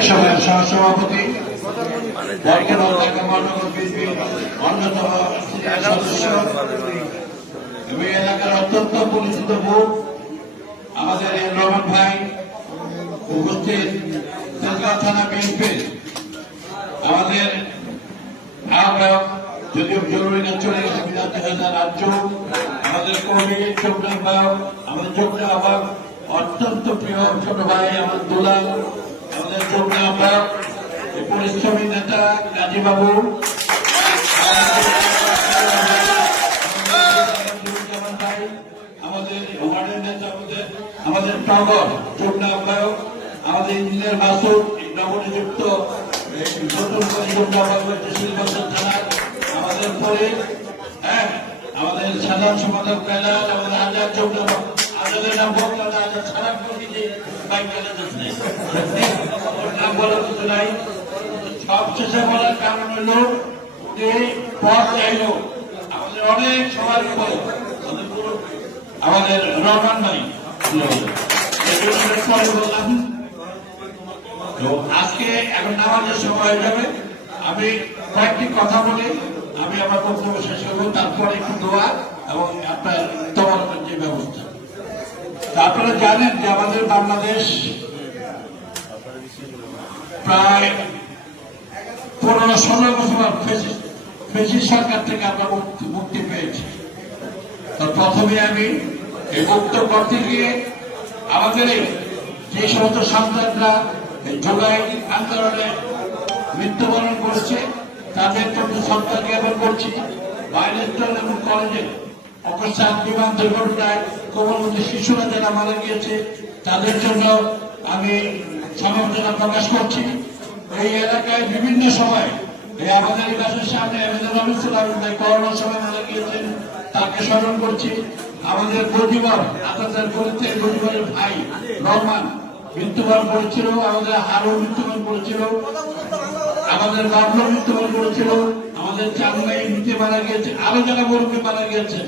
একসময়ের সহসভাপতি, বর্তমান ঢাকা মহানগর বিএনপির অন্যতম সদস্য এবং এলাকার অত্যন্ত পরিচিত মুখ আমাদের রহমান ভাই, উপস্থিত তেজগাঁও থানা বিএনপির আমাদের আহ্বায়ক, যদিও জরুরি কাজ চলে গেছে বিধানসভা রাজ্য, আমাদের কর্মী যুগ্ম আহ্বায়ক, আমাদের যুগ্ম আহ্বায়ক, অত্যন্ত প্রিয় ছোট ভাই আমার দুলাল, আমাদের যুগ্ম আহ্বায়ক, পরিশ্রমী নেতা গাজীবাবু, আমাদের ওয়ার্ডের নেতা, আমাদের টগর যুগ্ম আহ্বায়ক, আমাদের ইঞ্জিনিয়ার মাসুদ নবনিযুক্ত নতুন যুগ্ম আহ্বায়ক শিলবাসন থানার, আমাদের পরে আমাদের সাধারণ সম্পাদক বেলাল, আমাদের আজাদ যুগ্ম আজাদের নাম বলতে আজাদ খারাপ করে যে বাইক চালাতে নাম বলার কিছু নাই। সবশেষে বলার কারণ হলো যে পথ চাইল আমাদের অনেক সবার উপরে আমাদের রহমান ভাই পরে বললাম। তো আজকে এখন নামাজের সময় হয়ে যাবে, আমি কয়েকটি কথা বলে আমি আমার বক্তব্য শেষ করবো, তারপরে একটু দোয়া এবং আপনার তবারকের যে ব্যবস্থা। আপনারা জানেন যে আমাদের বাংলাদেশ প্রায় 15-16 বছর ফেসিস্ট সরকার থেকে আমরা মুক্তি পেয়েছি। তো প্রথমে আমি এই মুক্ত করতে গিয়ে আমাদের যে সমস্ত সন্তানরা জুলাই আন্দোলনে মৃত্যুবরণ করেছে তাদের প্রতি শ্রদ্ধা জ্ঞাপন করছি। বাইরেস্টন এবং কলেজে অকস্মাৎ বিমান দুর্ঘটনায় কোমলমতি শিশুরা যারা মারা গিয়েছে তাদের জন্য আমি সমবেদনা প্রকাশ করছি। এই এলাকায় বিভিন্ন সময় আমাদের বাসের সামনে করোনার সময় মারা গিয়েছেন, তাকে স্মরণ করছি। আমাদের গজিবর আপনাদের বলতে গজিবরের ভাই রহমান মৃত্যুবরণ করেছিল, আমাদের হারুন মৃত্যুবরণ করেছিল, আমাদের বাবলু মৃত্যুবরণ করেছিল, আমাদের চাঁদমাই মৃত্যু মারা গিয়েছে, আরো যারা গরুকে মারা গিয়েছে,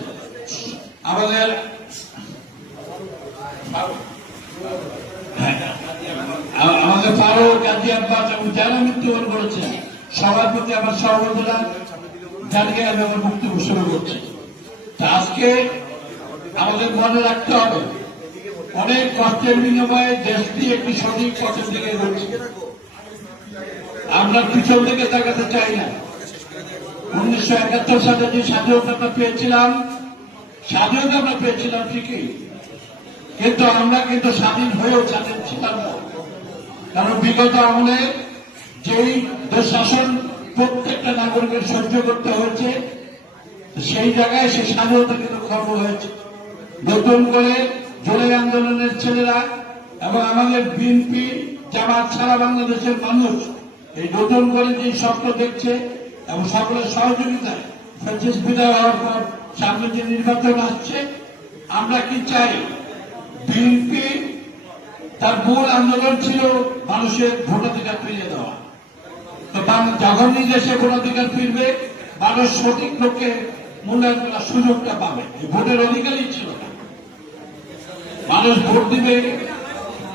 আমাদের ফারুক গাজী আব্বাস এবং যারা মৃত্যুবরণ করেছে সবার প্রতি আমার সর্বদা জানিয়ে আমি আমার মুক্তি ঘোষণা করছি। তা আজকে আমাদের মনে রাখতে হবে অনেক কষ্টের বিনিময়ে দেশটি একটি সঠিক পথের দিকে এগোচ্ছে। আমরা পিছন থেকে তাকাতে চাই না। 1971 সালে যে স্বাধীনতা পেয়েছিলাম, স্বাধীনতা আমরা পেয়েছিলাম ঠিকই, কিন্তু আমরা কিন্তু স্বাধীন হয়েও স্বাধীন ছিলাম না। কারণ বিগত আমলে যেই দুঃশাসন প্রত্যেকটা নাগরিকের সহ্য করতে হয়েছে, সেই জায়গায় সে স্বাধীনতা কিন্তু খর্ব হয়েছে। নতুন করে জুলাই আন্দোলনের ছেলেরা এবং আমাদের বিএনপি জামাত সারা বাংলাদেশের মানুষ এই নতুন করে যে স্বপ্ন দেখছে এবং সকলের সহযোগিতায় ফ্যাসিস্ট বিদায় হওয়ার পর সামনে যে নির্বাচন আসছে, আমরা কি চাই? বিএনপি তার মূল আন্দোলন ছিল মানুষের ভোটাধিকার ফিরিয়ে দেওয়া। তো যখনই দেশে ভোটাধিকার ফিরবে, মানুষ সঠিক লোককে মূল্যায়ন করার সুযোগটা পাবে। ভোটের অধিকারই ছিল না। মানুষ ভোট দিবে,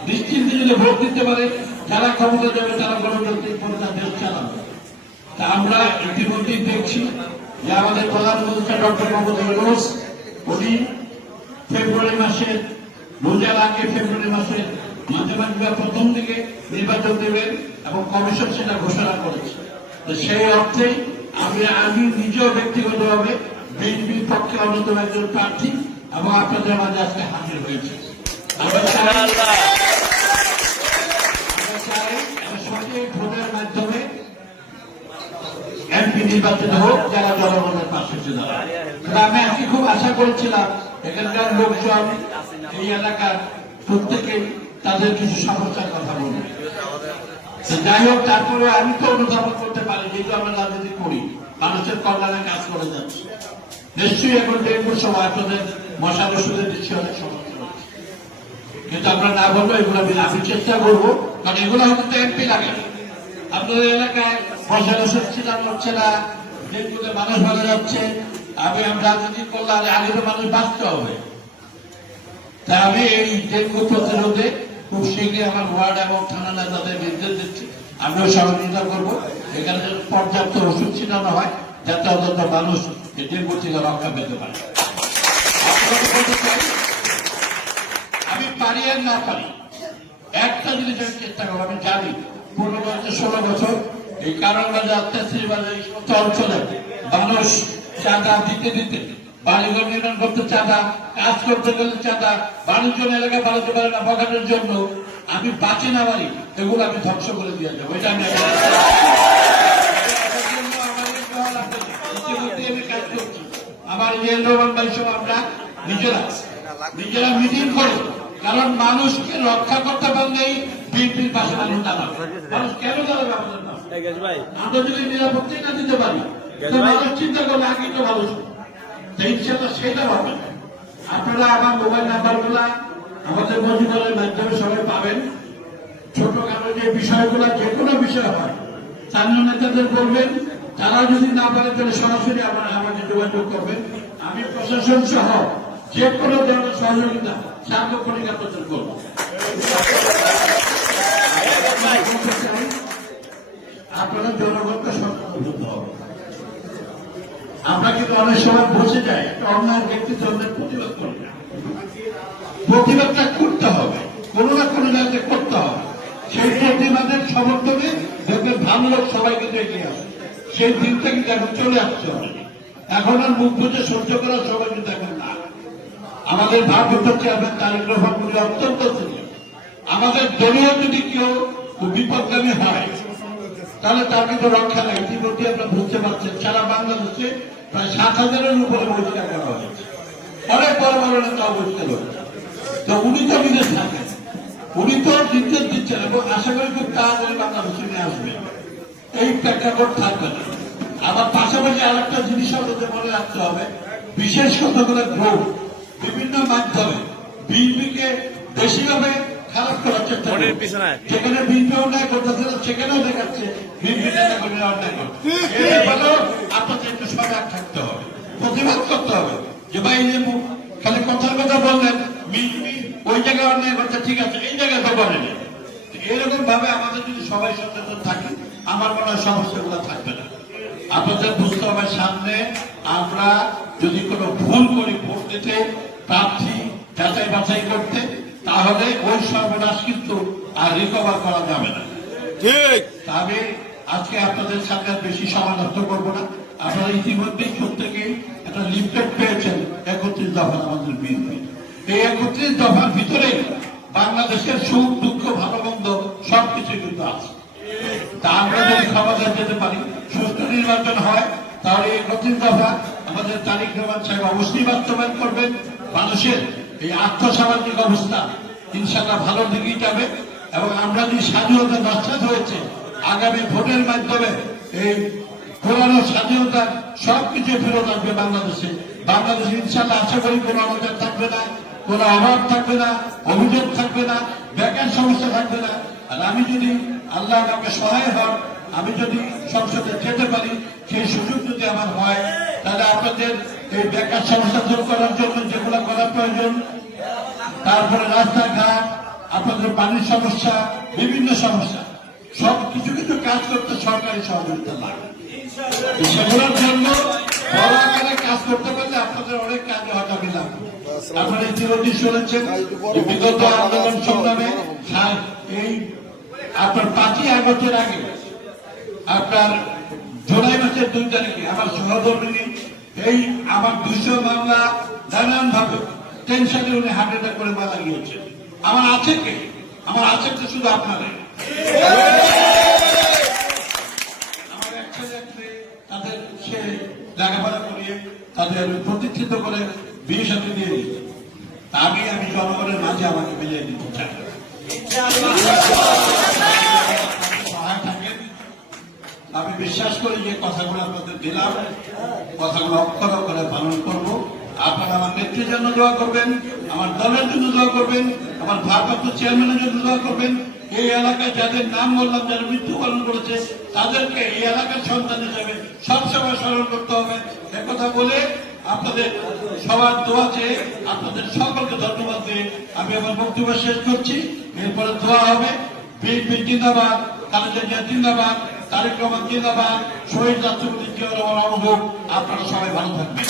নিশ্চিন্তে যদি ভোট দিতে পারে, যারা ক্ষমতা যাবে তারা গণতান্ত্রিক পন্থা দেশ চালাবে। তা আমরা ইতিমধ্যেই দেখছি যে আমাদের প্রধানমন্ত্রী ডক্টর মোহাম্মদ ইউনূস উনি ফেব্রুয়ারি মাসের রোজার আগে ফেব্রুয়ারি মাসের মাঝামাঝি বা প্রথম দিকে নির্বাচন দেবেন এবং কমিশন সেটা ঘোষণা করেছে। সেই অর্থে আমি নিজেও ব্যক্তিগতভাবে বিএনপির পক্ষে অন্যতম একজন প্রার্থী এবং আপনাদের মাঝে আজকে হাজির হয়েছে। আমরা চাই সঠিক ভোটের মাধ্যমে এমপি নির্বাচিত হোক যারা জনগণের পাশে ছিল। আমি আজকে খুব আশা করেছিলাম এখানকার লোকজন এই এলাকার প্রত্যেকেই তাদের কিছু সমস্যার কথা বলবে। যাই হোক, তারপরে আমি তো অনুধাবন করতে পারি, যেহেতু আমরা রাজনীতি করি, মানুষের কল্যাণে কাজ করে যাচ্ছি। নিশ্চয়ই এখন ডেঙ্গুর সময় আপনাদের মশার ওষুধের নিশ্চয়ই অনেক সমস্যা হচ্ছে, কিন্তু আমরা না বলবো এগুলো আমি চেষ্টা করবো, কারণ এগুলো হয়তো এমপি লাগে। আপনাদের এলাকায় মশার ওষুধ ছিলাম হচ্ছে না, ডেঙ্গুতে মানুষ মারা যাচ্ছে। আমি রাজনীতি করলে আগে তো মানুষ বাঁচতে হবে। তাই আমি এই ডেঙ্গু প্রতিরোধে খুব শীঘ্রই আমার ওয়ার্ড এবং থানা নেতাদের নির্দেশ দিচ্ছি, আমিও সহযোগিতা করবো। এখানে যেন পর্যাপ্ত ওষুধ ছিটানো হয়, যাতে অন্তত মানুষ এই ডেঙ্গু থেকে রক্ষা পেতে পারে। আমি পারি আর না পারি, একটা জিনিস আমি চেষ্টা করবো। আমি জানি 15-16 বছর এই কারণ বাজার তেসরি বাজার এই সমস্ত অঞ্চলে মানুষ চাঁদা দিতে দিতে, বাড়িঘর নির্মাণ করতে চাঁদা, কাজ করতে গেলে চাঁদা, বাণিজ্য এলাকায় বাড়াতে পারে না বখানোর জন্য আমি বাঁচি না পারি, এগুলো আমি ধ্বংস করে দিয়ে যাবো। এটা আমি আমি কাজ করছি। আমার রহমান ভাই সব আমরা নিজেরা মিটিং করি, কারণ মানুষকে রক্ষা করতে পারলেই বিএনপির পাশে মানুষ দাঁড়াবে। মানুষ কেন দাঁড়াবে আমাদের না? আমরা যদি নিরাপত্তাই না দিতে পারি, মানুষ চিন্তা করলে আগে তো ভালো ইনশাল্লাহ সেটা হবে। আপনারা আমার মোবাইল নাম্বার গুলা আমাদের মজুদারের মাধ্যমে সবাই পাবেন। ছোটখাটো যে বিষয়গুলা, যে কোনো বিষয় হয় স্থানীয় নেতাদের বলবেন, তারা যদি না পারে তাহলে সরাসরি আমাকে যোগাযোগ করবেন। আমি প্রশাসন সহ যে কোনো ধরনের সহযোগিতা সার্বক্ষণিক আপনাদের করবো। আপনারা জনগণকে সচেতন হতে হবে। আমরা কিন্তু অনেক সময় বসে যাই, একটা অন্যায় ব্যক্তির জন্য প্রতিবাদ করি না। প্রতিবাদটা করতে হবে, কোনো না কোনো জায়গায় করতে হবে। সেই প্রতিবাদের সমর্থনে দেখবেন ভালো লোক সবাই কিন্তু এগিয়ে আসে। সেই দিনটা কিন্তু এখন চলে আসছে অলরেডি। এখন আর মুখ বুঝে সহ্য করার সময় কিন্তু এখন না। আমাদের ভারপ্রাপ্ত চেয়ারম্যান তারেক রহমান অত্যন্ত ছিলেন। আমাদের দলীয় যদি কেউ বিপদগামী হয় তাহলে তার কিন্তু রক্ষা নেই। ইতিমধ্যে আপনারা বুঝতে পারছেন, সারা বাংলাদেশে প্রায় 7,000-এর উপরে বহিষ্কার করা হয়েছে। অনেক বড় বড় নেতা বহিষ্কার হয়েছে। তো উনি তো বিদেশ থাকেন, উনি তো নির্দেশ দিচ্ছেন এবং আশা করি খুব তাড়াতাড়ি বাংলাদেশে নিয়ে আসবেন। এই প্রেক্ষাপট থাকবে না। আবার পাশাপাশি আর একটা জিনিস আমাদের মনে রাখতে হবে, বিশেষ কতগুলো গ্রুপ বিভিন্ন মাধ্যমে বিএনপিকে বেশিভাবে খারাপ করার চেষ্টা করে। যেখানে বিএনপি অন্যায় করতেছে সেখানেও দেখাচ্ছে বিএনপি নেতাকর্মীরা অন্যায় করছে। আপনাদের একটু সজাগ থাকতে হবে, প্রতিবাদ করতে হবে যে ভাই খালি কথার কথা বললেন বিএনপি ওই জায়গায় অন্যায় করছে, ঠিক আছে, এই জায়গায় তো বলেনি। এরকম ভাবে আমাদের যদি সবাই সচেতন থাকি, আমার মনে হয় সমস্যাগুলো থাকবে না। আপনাদের বুঝতে হবে, সামনে আমরা যদি কোনো ভুল করি ভোট দিতে, প্রার্থী যাচাই বাছাই করতে, তাহলে ওই সর্বনাশ কিন্তু আর রিকভার করা যাবে না। তবে আজকে আপনাদের সামনে বেশি সময় নষ্ট করবো না। আপনারা ইতিমধ্যেই প্রত্যেকে একটা লিফলেট পেয়েছেন 31 দফা আমাদের বিএনপি। এই 31 দফার ভিতরে বাংলাদেশের সুখ দুঃখ ভালো মন্দ সবকিছু কিন্তু আছে। তা আমরা যদি ক্ষমতায় যেতে পারি, সুষ্ঠু নির্বাচন হয়, তাহলে 31 দফা আমাদের তারেক রহমান সাহেব অবশ্যই বাস্তবায়ন করবেন। মানুষের এই আর্থসামাজিক অবস্থা ইনশাল্লাহ ভালোর দিকেই যাবে এবং আমরা যে স্বাধীনতা নস্বাত হয়েছে, আগামী ভোটের মাধ্যমে এই পুরানো স্বাধীনতা সবকিছু ফেরত আসবে বাংলাদেশে। বাংলাদেশে ইনশাল্লাহ আশা করি কোনো অবদান থাকবে না, কোনো অভাব থাকবে না, অভিযোগ থাকবে না, বেকার সমস্যা থাকবে না। আর আমি যদি আল্লাহ আমাকে সহায় হন, আমি যদি সংসদে যেতে পারি, সেই সুযোগ যদি আমার হয়, তাহলে আপনাদের এই বেকার সমস্যা দূর করার জন্য যেগুলো করা প্রয়োজন, তারপরে রাস্তাঘাট, আপনাদের পানির সমস্যা, বিভিন্ন সমস্যা, সব কিছু কিছু কাজ করতে সরকারি সহযোগিতা লাগে। সেগুলোর জন্য বড় আকারে কাজ করতে পারলে আপনাদের অনেক কাজে হঠাৎ লাগবে। আপনারা ইতিমধ্যে শুনেছেন বিগত আন্দোলন সংগ্রামে এই আপনার 5ই আগস্টের আগে আপনার জুলাই মাসের 2 তারিখে আমার সহধর্মিনী এই আমার 200 মামলা নানান ভাবে টেনশনে উনি হার্ট অ্যাটাক করে মারা গিয়েছে। আমার আছে কে? আমার আছে তো শুধু আপনাদের। আমার একটা তাদের সে লেখাপড়া করিয়ে তাদের প্রতিষ্ঠিত করে বিয়ে সাথে দিয়ে দিচ্ছে। আমি জনগণের মাঝে আমাকে মিলিয়ে দিতে চাই। আমি বিশ্বাস করি যে কথাগুলো আপনাদের দিলাম, কথাগুলো অক্ষর অক্ষরে পালন করবো। আপনারা আমার নেত্রীর জন্য দোয়া করবেন, আমার দলের জন্য দোয়া করবেন, আমার ভারপ্রাপ্ত চেয়ারম্যানের জন্য দোয়া করবেন। এই এলাকায় যাদের নাম বললাম, যারা মৃত্যুবরণ করেছে, তাদেরকে এই এলাকার সন্তান হিসেবে সবসময় স্মরণ করতে হবে। একথা বলে আপনাদের সবার দোয়া চেয়ে আপনাদের সকলকে ধন্যবাদ দিয়ে আমি আমার বক্তব্য শেষ করছি। এরপরে দোয়া হবে। বিএনপি জিন্দাবাদ, খালেদা জিয়া জিন্দাবাদ, তারেক রহমান জিন্দাবাদ, শহীদ রাষ্ট্রপতি জিয়া রহমান। আপনারা সবাই ভালো থাকবেন।